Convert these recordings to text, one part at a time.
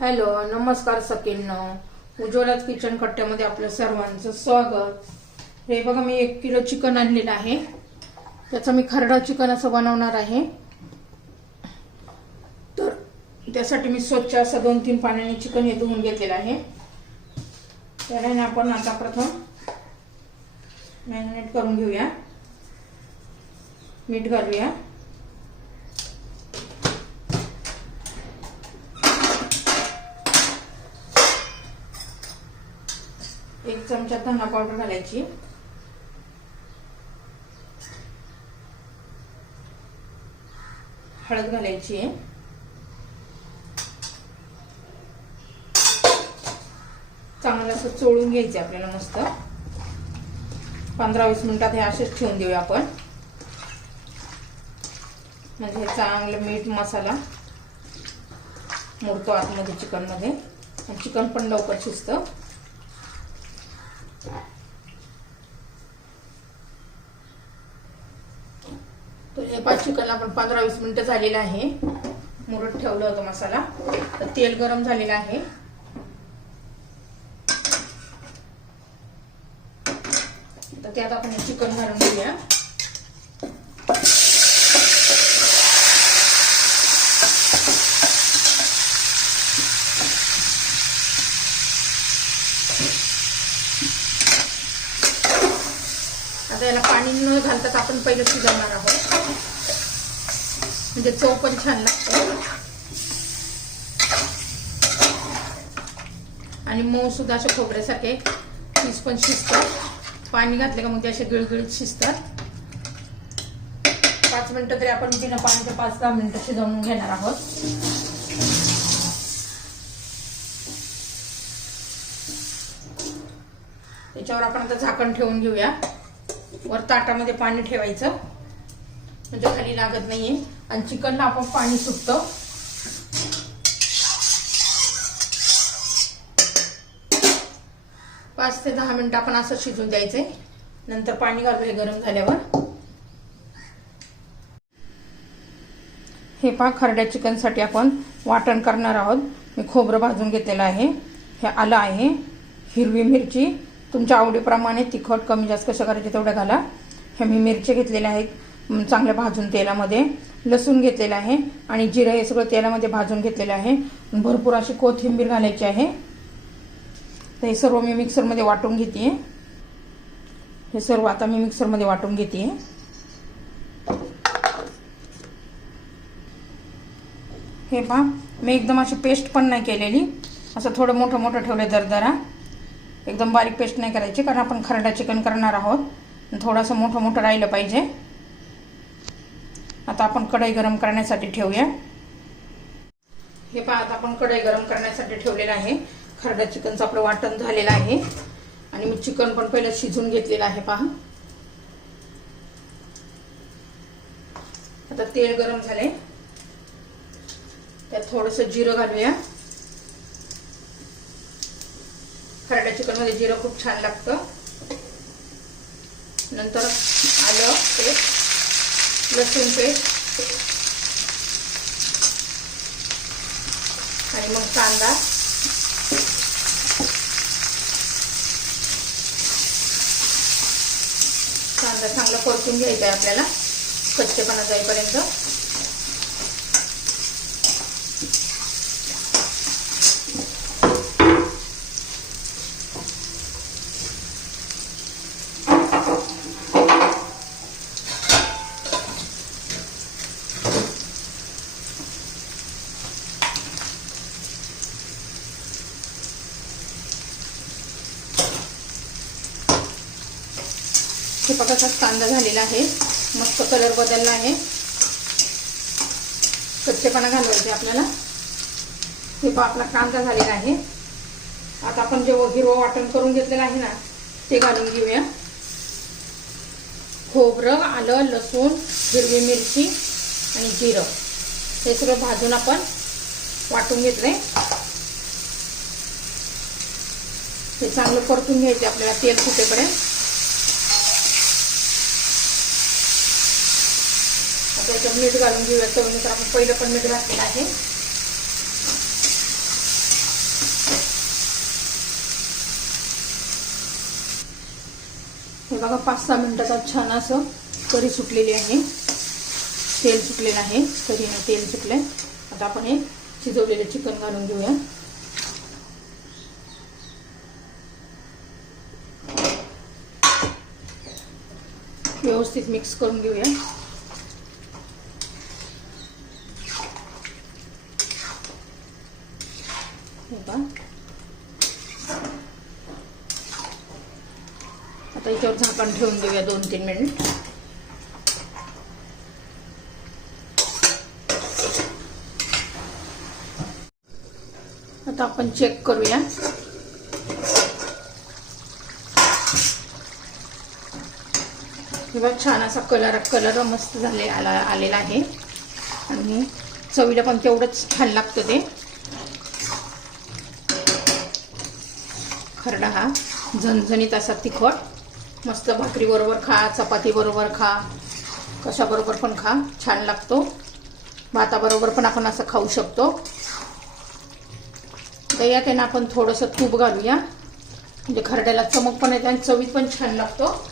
Hello नमस्कार सकिन्न उज्ज्वलाच kitchen कट्ट्यामध्ये आपलं सर्वांचं स्वागत. हे बघा मी एक किलो चिकन आणलेलं आहे. त्याचं मी खरडा चिकन असं बनवणार आहे. तर त्यासाठी मी स्वच्छ असं दोन तीन पाण्याने चिकन हे धुवून घेतलेलं आहे. त्याने आपण आता प्रथम मॅरिनेट करून घेऊया. मीठ घालूया. एक चमचा धना पावडर घालायची. हळद घालायची. आहे चांगलं असं चोळून घ्यायचे आपल्याला मस्त. पंधरा वीस मिनिटात हे असेच ठेवून देऊया आपण. म्हणजे हे चांगलं मीठ मसाला मुरतो आतमध्ये चिकनमध्ये. चिकन पण लवकर शिजतं. तर हे पाच चिकन आपण पंधरा वीस मिनिटं झालेलं आहे. मुरत ठेवलं होतं मसाला. तर तेल गरम झालेलं आहे. तर त्यात आपण हे चिकन घालून घेऊया. आता याला पाणी न घालताच आपण पहिलं शिजवणार आहोत. म्हणजे चव पण छान लागते. आणि मऊ सुद्धा असे खोबऱ्यासारखे पीस पण शिजतात. पाणी घातले का मग ते असे गिळगिळीत शिजतात. पाच मिनिटं तरी आपण बिना पाण्याचे पाच दहा मिनिटं शिजवून घेणार आहोत. त्याच्यावर आपण आता झाकण ठेवून घेऊया. वर ताटामध्ये पाणी ठेवायचं. म्हणजे खाली लागत नाहीये. आणि चिकनला आपण पाणी सुटतं. पाच ते दहा मिनिटं आपण असं शिजून द्यायचंय. नंतर पाणी घालू हे गरम झाल्यावर. हे पहा खरड्या चिकनसाठी आपण वाटण करणार आहोत. मी खोबरं भाजून घेतलेलं आहे. हे आलं आहे. हिरवी मिरची तुमच्या आवडीप्रमाणे तिखट कमी जास्त कसं करायचे तेवढं घाला. हे मी मिरची घेतलेल्या आहेत चांगल्या भाजून तेलामध्ये. लसूण घेतलेलं आहे आणि जिरं हे सगळं तेलामध्ये भाजून घेतलेलं आहे. भरपूर अशी कोथिंबीर घालायची आहे. तर हे सर्व मी मिक्सरमध्ये वाटून घेते हे सर्व आता मी मिक्सरमध्ये वाटून घेते हे पहा मी एकदम अशी पेस्ट पण नाही केलेली. असं थोडं मोठं मोठं ठेवलं दरदरा एकदम बारीक पेस्ट नाही करायची कारण आपण खरडा चिकन करणार आहोत. थोडंसं मोठं मोठं राहिलं पाहिजे. आता आपण कढई गरम करण्यासाठी ठेवूया. हे पहा आता आपण कढई गरम करण्यासाठी ठेवलेलं आहे. खरडा चिकनचं आपलं वाटण झालेलं आहे. आणि मी चिकन पण पहिलं शिजून घेतलेलं आहे पहा. आता तेल गरम झाले त्यात थोडंसं जिरं घालूया. खरड्या चिकनमध्ये जिरं खूप छान लागतं. नंतर आलं पेस्ट लसूण पेस्ट. आणि मग कांदा. कांदा चांगला परतून घ्यायचा आहे आपल्याला. कच्चेपणा जाईपर्यंत. हे पकाचाच कांदा झालेला आहे. मस्त कलर बदलला आहे. कच्चेपणा घालवायचे आपल्याला. हे पहा आपला कांदा झालेला आहे. आता आपण जे हिरवं वाटण करून घेतलेलं आहे ना ते घालून घेऊया. खोबरं आलं लसूण हिरवी मिरची आणि जिरं. हे सगळं भाजून आपण वाटून घेतलंय. हे चांगलं परतून घ्यायचे आपल्याला तेल सुटेपर्यंत त्याच्यावर मीठ घालून घेऊया. चवीनुसार आपण पहिलं पण मीठ घातलेलं आहे. हे बघा पाच सहा मिनटाचा छान असं करी सुटलेली आहे. तेल सुटलेलं आहे. करी तेल सुटलं आता आपण हे शिजवलेलं चिकन घालून घेऊया. व्यवस्थित मिक्स करून घेऊया. हे पहा. आता याच्यावर झाकण ठेवून देऊया दोन तीन मिनिट. आता आपण चेक करूया. किंवा छान असा कलर कलर मस्त झाले आला आलेला आहे. आणि चवीला पण तेवढंच छान लागतं ते. खरडा हा. झणझणीत असा तिखट. मस्त भाकरीबरोबर खा चपातीबरोबर खा. कशाबरोबर पण खा. छान लागतो. भाताबरोबर पण आपण असं खाऊ शकतो. तर यात आपण थोडंसं तूप घालूया. म्हणजे खरड्याला चमक पण येते आणि चवीत पण छान लागतो.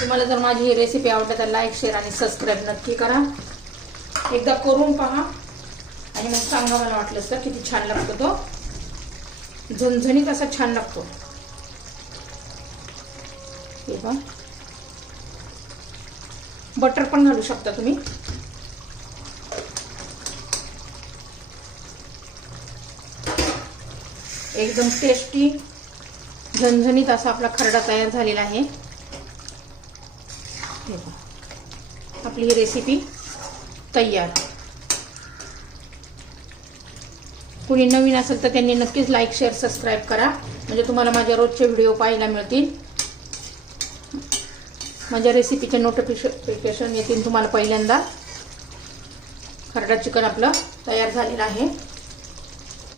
तुम्हाला जर माझी ही रेसिपी आवडली तर लाईक शेअर आणि सबस्क्राईब नक्की करा. एकदा करून पहा. आणि मग सांगा मला वाटलं तर किती छान लागतो तो. झणझणीत असा छान लागतो. हे बघ. बटर पण घालू शकता तुम्ही. एकदम टेस्टी झणझणीत असा आपला खरडा तयार झालेला आहे. हे आपली ही रेसिपी तयार. कुणी नवीन असेल तर त्यांनी नक्कीच लाईक शेअर सबस्क्राईब करा. म्हणजे तुम्हाला माझ्या रोजचे व्हिडिओ पाहायला मिळतील. माझ्या रेसिपीचे नोटिफिकेशन येतील तुम्हाला पहिल्यांदा. खरडा चिकन आपलं तयार झालेलं आहे.